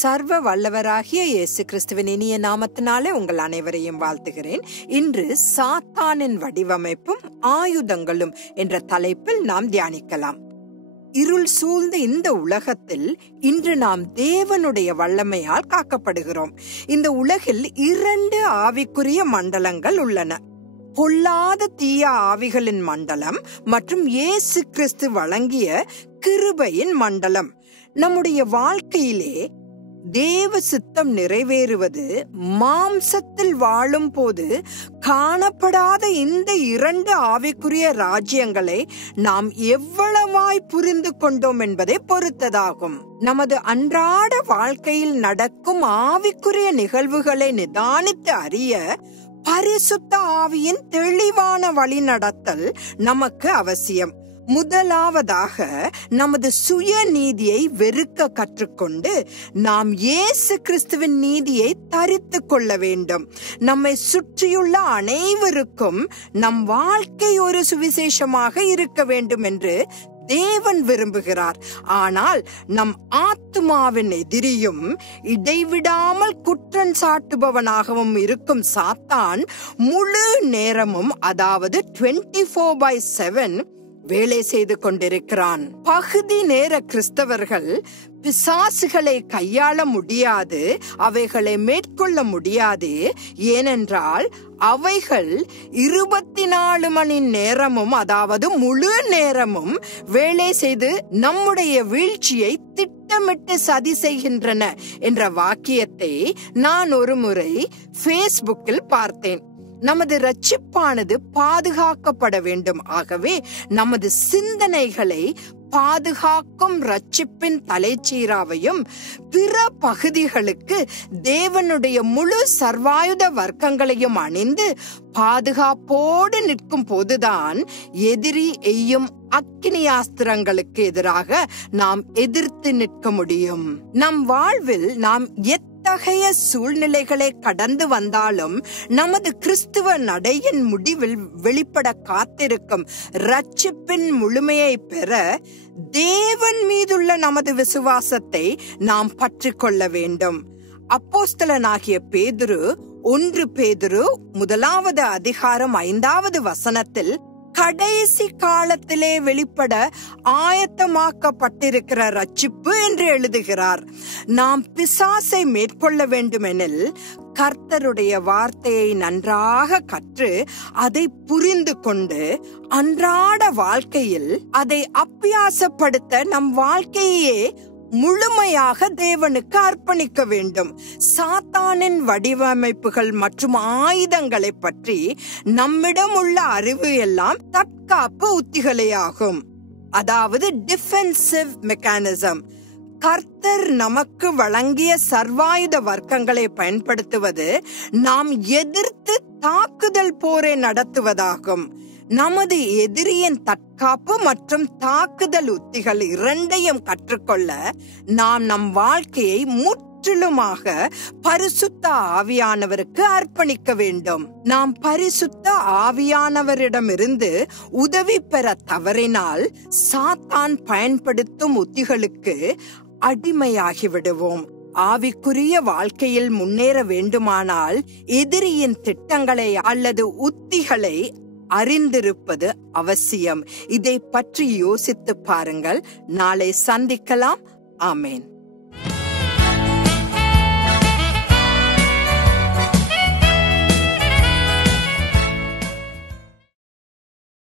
சர்வ வல்லவராகிய இயேசு கிறிஸ்துவின் இனிய நாமத்தினாலே உங்கள் அனைவரையும் வாழ்த்துகிறேன். இன்று சாத்தானின் வடிவமைப்பும் ஆயுதங்களும் என்ற தலைப்பில் நாம் தியானிக்கலாம். இருள் சூழ்ந்த இந்த உலகத்தில் இன்று நாம் தேவனுடைய வல்லமையால் காக்கப்படுகிறோம். இந்த உலகில் 2 ஆவிக்குரிய மண்டலங்கள் உள்ளன. பொல்லாத தீய ஆவிகளின் மண்டலம் மற்றும் இயேசு கிறிஸ்து வழங்கிய கிருபையின் மண்டலம். நம்முடைய வாழ்க்கையிலே தேவ சித்தம் நிறைவேறுவது மாம்சத்தில் வாழும் போது காணப்படாத இந்த 2 ஆவிக்குரிய ராஜ்யங்களை நாம் எவ்வளவாய் புரிந்து கொண்டோம் என்பதை பொறுத்ததாகும். நமது அன்றாட வாழ்க்கையில் நடக்கும் ஆவிக்குரிய நிகழ்வுகளை நிதானித்து அறிய பரிசுத்த ஆவியின் தெளிவான வழி நடத்தல் நமக்கு அவசியம். முதலாவதாக நமது சுய நீதியை வெறுக்க கற்றுக்கொண்டு நாம் இயேசு கிறிஸ்துவின் நீதியை தரித்து கொள்ள வேண்டும். நம்மை சுற்றியுள்ள அனைவருக்கும் நம் வாழ்க்கை ஒரு சுவிசேஷமாக இருக்க வேண்டும் என்று தேவன் விரும்புகிறார். ஆனால் நம் ஆத்துமாவின் எதிரியும் இடைவிடாமல் குற்றம் சாட்டுபவனாகவும் இருக்கும் சாத்தான் முழு நேரமும், அதாவது 24/7 வேலை செய்து கொண்டிருக்கிறான். பகுதி நேர கிறிஸ்தவர்கள் பிசாசுகளை கையாள முடியாது, அவைகளை மேற்கொள்ள முடியாது. ஏனென்றால் அவைகள் 24 மணி நேரமும், அதாவது முழு நேரமும் வேலை செய்து நம்முடைய வீழ்ச்சியை திட்டமிட்டு சதி செய்கின்றன என்ற வாக்கியத்தை நான் ஒரு முறை ஃபேஸ்புக்கில் பார்த்தேன். நமது ரட்சிப்பானது பாதுகாக்கப்பட வேண்டும். ஆகவே நமது சிந்தனைகளை பாதுகாக்கும் ரட்சிப்பின் தலைச்சீராவையும் பிற பகுதிகளுக்கு தேவனுடைய முழு சர்வாயுத வர்க்கங்களையும் அணிந்து பாதுகாப்போடு நிற்கும் போதுதான் எதிரி எய்யும் அக்கினியாஸ்திரங்களுக்கு எதிராக நாம் எதிர்த்து நிற்க முடியும். நம் வாழ்வில் நாம் எத்தகைய சூழ்நிலைகளை கடந்து வந்தாலும் நமது கிறிஸ்துவ நடையின் முடிவில் வெளிப்பட காத்திருக்கும் ரட்சிப்பின் முழுமையை பெற தேவன் மீதுள்ள நமது விசுவாசத்தை நாம் பற்றி கொள்ள வேண்டும். அப்போஸ்தலனாகிய பேதுரு 1 பேதுரு 1 அதிகாரம் 5வது வசனத்தில் கடைசி காலத்திலே வெளிப்பட ஆயத்தமாக்கப்பட்டிருக்கிற ரட்சிப்பு என்று எழுதுகிறார். நாம் பிசாசை மேற்கொள்ள வேண்டுமெனில் கர்த்தருடைய வார்த்தையை நன்றாக கற்று அதை புரிந்து கொண்டு அன்றாட வாழ்க்கையில் அதை அபியாசப்படுத்த நம் வாழ்க்கையே முழுமையாக தேவனுக்கு அர்ப்பணிக்க வேண்டும். சாத்தானின் வடிவமைப்புகள் மற்றும் ஆயுதங்களை பற்றி நம்மிடம் உள்ள அறிவு எல்லாம் தற்காப்பு உத்திகளே ஆகும், அதாவது டிஃபென்சிவ் மெக்கானிசம். கர்த்தர் நமக்கு வழங்கிய சர்வாயுத வர்க்கங்களை பயன்படுத்துவது நாம் எதிர்த்து தாக்குதல் போரை நடத்துவதாகும். நமது எதிரியின் தற்காப்பு மற்றும் தாக்குதல் உத்திகள் 2ஐயும் கற்றுக்கொள்ள நாம் நம் வாழ்க்கையை முற்றிலுமாக பரிசுத்த ஆவியானவருக்கு அர்ப்பணிக்க வேண்டும். நாம் பரிசுத்த ஆவியானவரிடமிருந்து உதவி பெற தவறினால் சாத்தான் பயன்படுத்தும் உத்திகளுக்கு அடிமையாகி விடுவோம். ஆவிக்குரிய வாழ்க்கையில் முன்னேற வேண்டுமானால் எதிரியின் திட்டங்களை அல்லது உத்திகளை அறிந்திருப்பது அவசியம். இதை பற்றி யோசித்து பாருங்கள். நாளை சந்திக்கலாம். ஆமேன்.